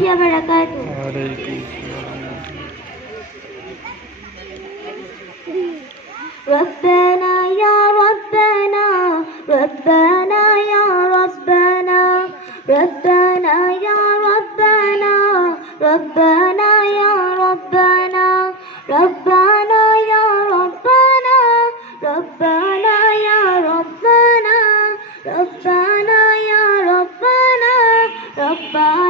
وبركاته ربنا يا ربنا ربنا يا ربنا ربنا يا ربنا ربنا يا ربنا ربنا يا ربنا ربنا يا ربنا ربنا يا ربنا ربنا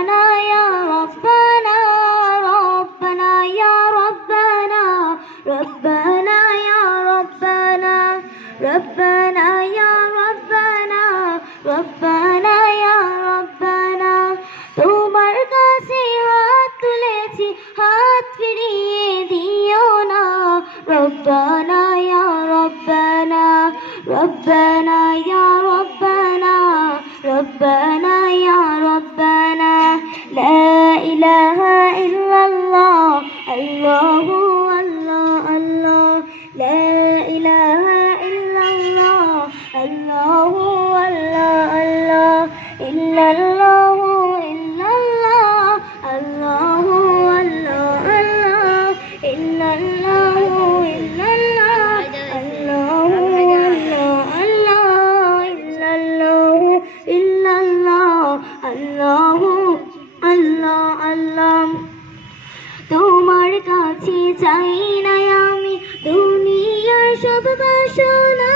ربنا يا ربنا ربنا يا ربنا ربنا يا ربنا তোমার কাছে হাত তুলেছি হাত ফিরিয়ে দিও না রব্বানা ইয়া রব্বানা রব্বানা ইয়া রব্বানা রব্বানা إله إلا الله الله الله الله إلا الله إلا الله الله الله الله إلا الله إلا الله الله الله الله إلا الله إلا الله الله الله الله তোমার কাছে চাই বাসনা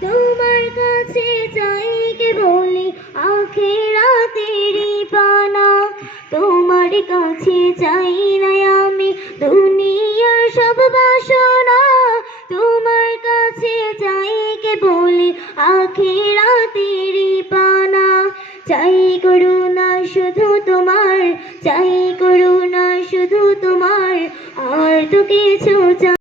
তোমার কাছে চাই কে বলি আখেরাতেরই পানা। তোমার কাছে চাই না আমি দুনিয়ার সব বাসনা। তোমার কাছে চাই কে বলি আখেরাতেরই পানা। চাই করুণা শুধু তোমার, চাই করুণা শুধু তোমার। আর তো কিছু